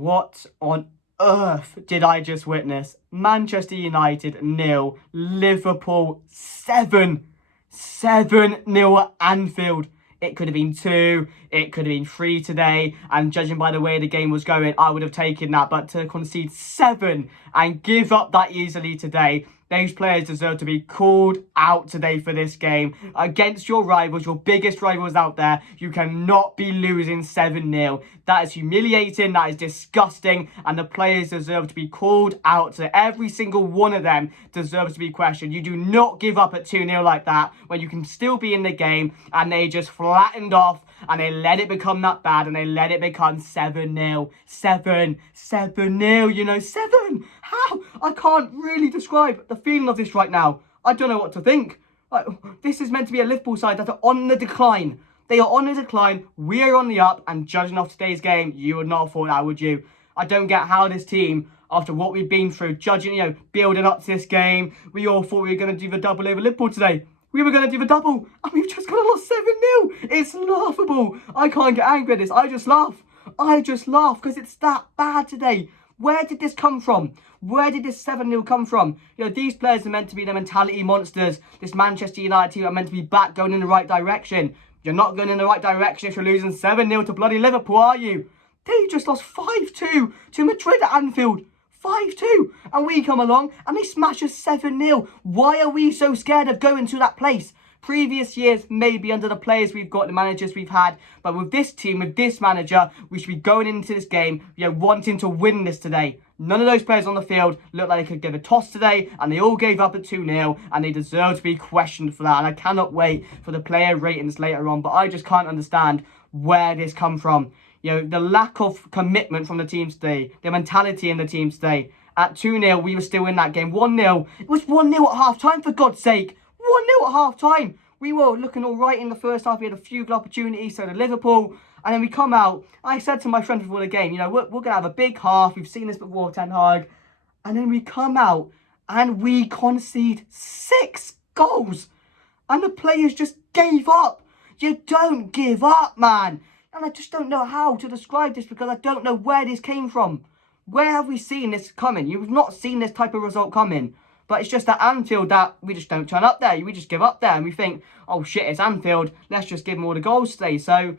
What on earth did I just witness? Manchester United 0, Liverpool 7. 7-0 at Anfield. It could have been 2, it could have been 3 today, and judging by the way the game was going, I would have taken that. But to concede 7 and give up that easily today, those players deserve to be called out today for this game. Against your rivals, your biggest rivals out there, you cannot be losing 7-0. That is humiliating, that is disgusting, and the players deserve to be called out. So every single one of them deserves to be questioned. You do not give up at 2-0 like that when you can still be in the game, and they just flattened off and they let it become that bad, and they let it become 7-0. 7-0, you know, 7. How? I can't really describe the feeling of this right now. I don't know what to think. This is meant to be a Liverpool side that are on the decline. They are on the decline, we are on the up, and judging off today's game, you would not have thought that, would you? I don't get how this team, after what we've been through, judging, you know, building up to this game, we all thought we were going to do the double over Liverpool today. We were going to do the double, and we've just got to lost 7-0. It's laughable. I can't get angry at this. I just laugh. Because it's that bad today. Where did this come from? Where did this 7-0 come from? You know, these players are meant to be the mentality monsters. This Manchester United team are meant to be back going in the right direction. You're not going in the right direction if you're losing 7-0 to bloody Liverpool, are you? They just lost 5-2 to Madrid at Anfield. 5-2. And we come along and they smash us 7-0. Why are we so scared of going to that place? Previous years, maybe under the players we've got, the managers we've had, but with this team, with this manager, we should be going into this game, you know, wanting to win this today. None of those players on the field looked like they could give a toss today, and they all gave up at 2-0, and they deserve to be questioned for that. And I cannot wait for the player ratings later on, but I just can't understand where this come from. You know, the lack of commitment from the team today, the mentality in the team today. At 2-0, we were still in that game. 1-0. It was 1-0 at half-time, for God's sake. 1-0 at half-time. We were looking all right in the first half. We had a few good opportunities, so did Liverpool. And then we come out. I said to my friend before the game, you know, we're going to have a big half. We've seen this before, Ten Hag. And then we come out and we concede 6 goals. And the players just gave up. You don't give up, man. And I just don't know how to describe this, because I don't know where this came from. Where have we seen this coming? You've not seen this type of result coming. But it's just at Anfield that we just don't turn up there. We just give up there and we think, oh shit, it's Anfield. Let's just give them all the goals today. So,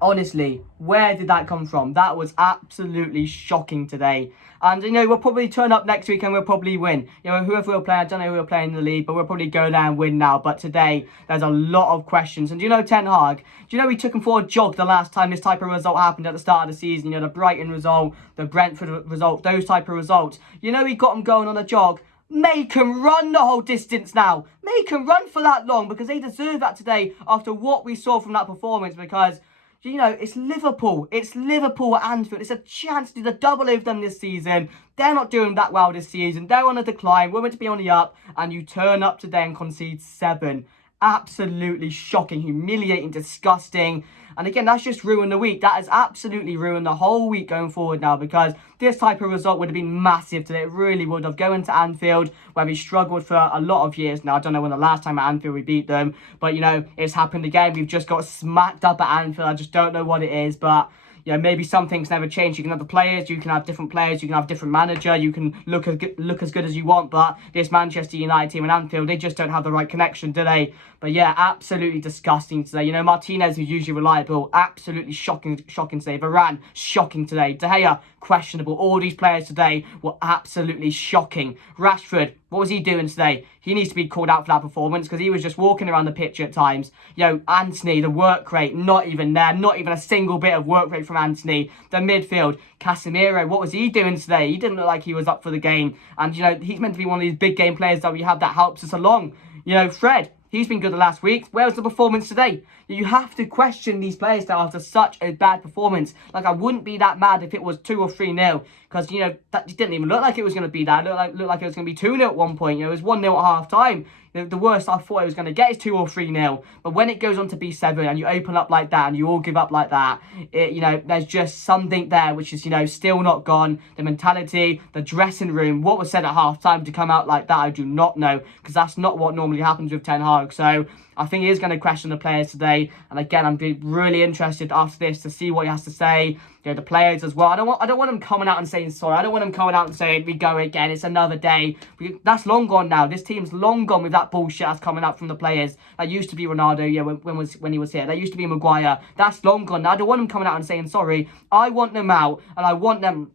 honestly, where did that come from? That was absolutely shocking today. And, you know, we'll probably turn up next week and we'll probably win. You know, whoever we'll play, I don't know who we'll play in the league, but we'll probably go there and win now. But today, there's a lot of questions. And do you know Ten Hag? Do you know he took him for a jog the last time this type of result happened at the start of the season? You know, the Brighton result, the Brentford result, those type of results. You know he got him going on a jog. Make them run the whole distance now. Make them run for that long, because they deserve that today after what we saw from that performance. Because, you know, it's Liverpool. It's Liverpool at Anfield. It's a chance to do the double over them this season. They're not doing that well this season. They're on a decline. We're meant to be on the up. And you turn up today and concede 7. Absolutely shocking, humiliating, disgusting. And again, that's just ruined the week. That has absolutely ruined the whole week going forward now, because this type of result would have been massive today. It really would have. Going to Anfield, where we struggled for a lot of years now. I don't know when the last time at Anfield we beat them, but, you know, it's happened again. We've just got smacked up at Anfield. I just don't know what it is, but, you know, maybe some things never change. You can have the players, you can have different players, you can have different manager, you can look as good as you want, but this Manchester United team in Anfield, they just don't have the right connection, do they? But yeah, absolutely disgusting today. You know, Martinez, who's usually reliable, absolutely shocking today. Varane, shocking today. De Gea, questionable. All these players today were absolutely shocking. Rashford, what was he doing today? He needs to be called out for that performance, because he was just walking around the pitch at times. You know, Antony, the work rate, not even there. Not even a single bit of work rate from Antony. The midfield, Casemiro, what was he doing today? He didn't look like he was up for the game. And, you know, he's meant to be one of these big game players that we have that helps us along. You know, Fred, he's been good the last week. Where was the performance today? You have to question these players now after such a bad performance. Like, I wouldn't be that mad if it was 2 or 3-0. Because, you know, that didn't even look like it was going to be that. It looked like it was going to be 2-0 at one point. You know, it was 1-0 at half-time. You know, the worst I thought it was going to get is 2 or 3-0. But when it goes on to be 7 and you open up like that and you all give up like that, you know, there's just something there which is, you know, still not gone. The mentality, the dressing room, what was said at half-time to come out like that, I do not know. Because that's not what normally happens with Ten Hag. So I think he is going to question the players today. And again, I'm really interested after this to see what he has to say. The players as well. I don't want him coming out and saying sorry. I don't want him coming out and saying we go again. It's another day. That's long gone now. This team's long gone with that bullshit that's coming out from the players. That used to be Ronaldo, yeah, when he was here. That used to be Maguire. That's long gone now. I don't want him coming out and saying sorry. I want them out, and I want them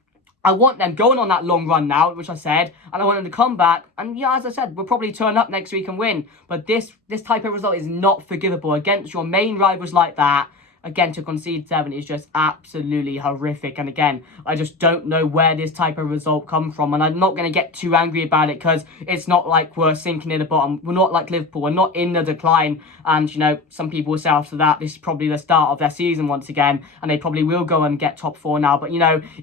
going on that long run now, which I said, and I want them to come back. And yeah, as I said, we'll probably turn up next week and win. But this type of result is not forgivable against your main rivals like that. Again, to concede 7 is just absolutely horrific. And again, I just don't know where this type of result come from. And I'm not going to get too angry about it because it's not like we're sinking in the bottom. We're not like Liverpool. We're not in the decline. And, some people will say after that, this is probably the start of their season once again. And they probably will go and get top 4 now. But,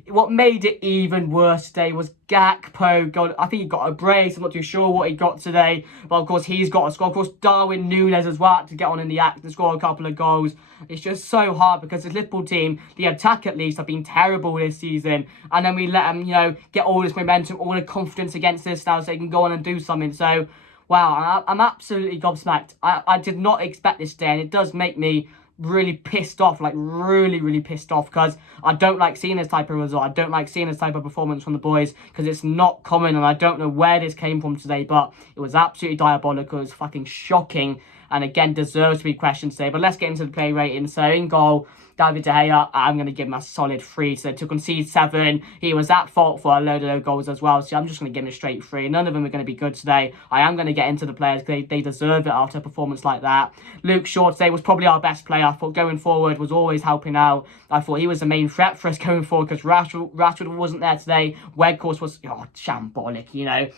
what made it even worse today was Gakpo. I think he got a brace. I'm not too sure what he got today. But, of course, he's got a score. Of course, Darwin Núñez as well to get on in the act and score a couple of goals. It's just so hard because this Liverpool team, the attack at least, have been terrible this season. And then we let them, get all this momentum, all the confidence against us now so they can go on and do something. So, wow, I'm absolutely gobsmacked. I did not expect this today, and it does make me really pissed off, like really, really pissed off, because I don't like seeing this type of result. I don't like seeing this type of performance from the boys because it's not common, and I don't know where this came from today, but it was absolutely diabolical. It was fucking shocking, and again, deserves to be questioned today. But let's get into the play rating. So in goal, David De Gea, I'm going to give him a solid 3. So to concede 7, he was at fault for a load of those goals as well. So I'm just going to give him a straight 3. None of them are going to be good today. I am going to get into the players because they deserve it after a performance like that. Luke Shaw today was probably our best player. I thought going forward was always helping out. I thought he was the main threat for us going forward because Rashford wasn't there today. Weghorst was shambolic,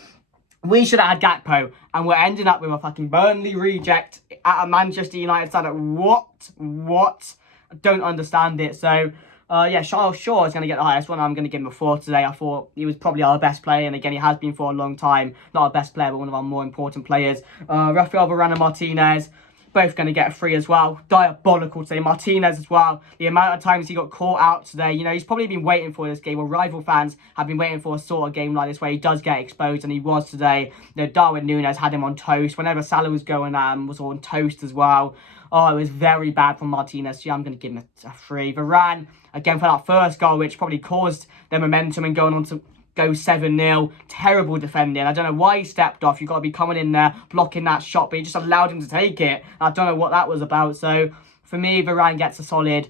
We should have had Gakpo, and we're ending up with a fucking Burnley reject at a Manchester United side. What? I don't understand it. So, Shaw is going to get the highest one. I'm going to give him a 4 today. I thought he was probably our best player, and again, he has been for a long time. Not our best player, but one of our more important players. Rafael Varane and Martinez, both going to get a 3 as well. Diabolical today. Martinez as well. The amount of times he got caught out today. He's probably been waiting for this game. Or rival fans have been waiting for a sort of game like this where he does get exposed. And he was today. Darwin Núñez had him on toast. Whenever Salah was going at him, was on toast as well. Oh, it was very bad from Martinez. Yeah, I'm going to give him a 3. Varane, again, for that first goal, which probably caused their momentum and going on to go 7-0. Terrible defending. I don't know why he stepped off. You've got to be coming in there, blocking that shot, but he just allowed him to take it. I don't know what that was about. So, for me, Varane gets a solid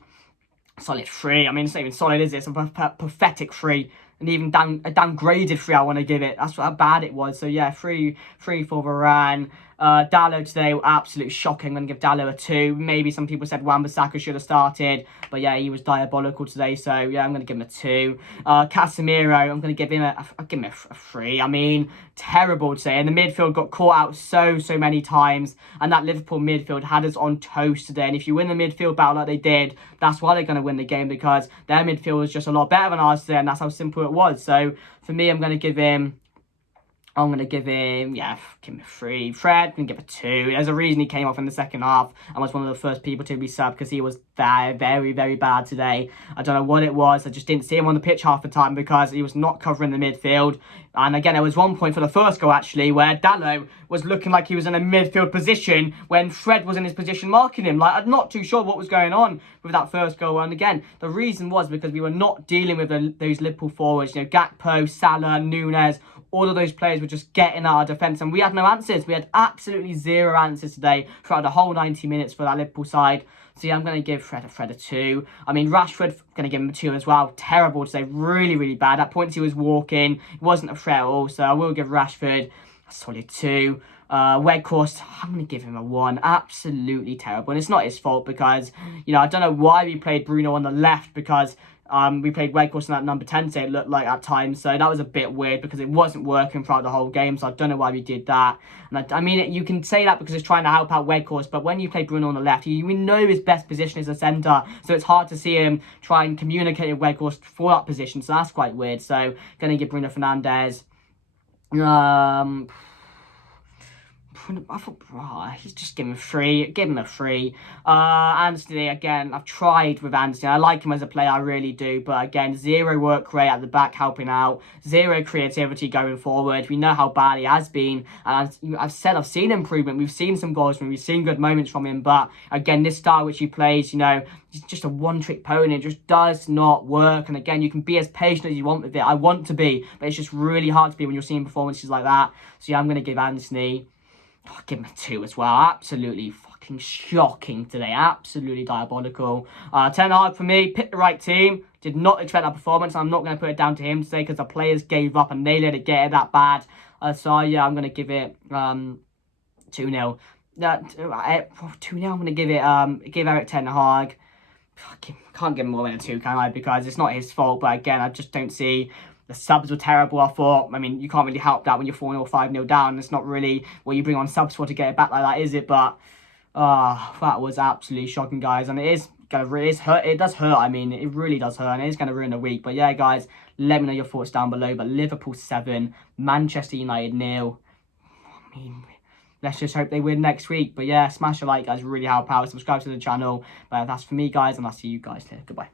3. I mean, it's not even solid, is it? It's a pathetic 3. And even a downgraded 3, I want to give it. That's how bad it was. So, yeah, 3 for Varane. Dalot today, absolutely shocking. I'm going to give Dalot a 2. Maybe some people said Wan-Bissaka should have started. But yeah, he was diabolical today. So yeah, I'm going to give him a 2. Casemiro, I'm going to give him a 3. I mean, terrible today. And the midfield got caught out so many times. And that Liverpool midfield had us on toast today. And if you win the midfield battle like they did, that's why they're going to win the game. Because their midfield was just a lot better than ours today. And that's how simple it was. So for me, I'm going to give him give him a 3. Fred, I'm going to give a 2. There's a reason he came off in the second half and was one of the first people to be subbed because he was very, very, very bad today. I don't know what it was. I just didn't see him on the pitch half the time because he was not covering the midfield. And again, there was one point for the first goal, actually, where Dalot was looking like he was in a midfield position when Fred was in his position marking him. Like, I'm not too sure what was going on with that first goal. And again, the reason was because we were not dealing with those Liverpool forwards. Gakpo, Salah, Núñez, all of those players were just getting out of defence, and we had no answers. We had absolutely 0 answers today throughout the whole 90 minutes for that Liverpool side. So yeah, I'm going to give Fred a 2. I mean, Rashford, going to give him a 2 as well. Terrible today, really, really bad. At points he was walking, he wasn't a threat at all. So I will give Rashford a solid 2. Weghorst, I'm going to give him a 1. Absolutely terrible. And it's not his fault because, I don't know why we played Bruno on the left because we played Weghorst in that number 10 today, it looked like at times. So that was a bit weird because it wasn't working throughout the whole game. So I don't know why we did that. And I mean, you can say that because it's trying to help out Weghorst. But when you play Bruno on the left, we know his best position is a centre. So it's hard to see him try and communicate with Weghorst for that position. So that's quite weird. So going to give Bruno Fernandes I thought, he's just give him a free. Give him a free. Anthony, again, I've tried with Anthony. I like him as a player, I really do. But again, zero work rate at the back helping out. Zero creativity going forward. We know how bad he has been. And I've said I've seen improvement. We've seen some goals from him. We've seen good moments from him. But again, this style which he plays, you know, he's just a one-trick pony. It just does not work. And again, you can be as patient as you want with it. I want to be. But it's just really hard to be when you're seeing performances like that. So yeah, I'm going to give Anthony... Oh, give him a 2 as well. Absolutely fucking shocking today. Absolutely diabolical. Ten Hag for me. Picked the right team. Did not expect that performance. I'm not going to put it down to him today because the players gave up and they let it get it that bad. So yeah, I'm going to give it 2-0. 2-0. I'm going to give it give Eric Ten Hag. Can't give him more than a 2, can I? Because it's not his fault. But again, I just don't see... The subs were terrible, I thought. I mean, you can't really help that when you're 4-0 or 5-0 down. It's not really what you bring on subs for to get it back like that, is it? But that was absolutely shocking, guys. And it is hurt. It does hurt. I mean, it really does hurt. And it is going to ruin the week. But yeah, guys, let me know your thoughts down below. But Liverpool 7, Manchester United 0. I mean, let's just hope they win next week. But yeah, smash a like, guys. Really help out. Subscribe to the channel. But that's for me, guys. And I'll see you guys later. Goodbye.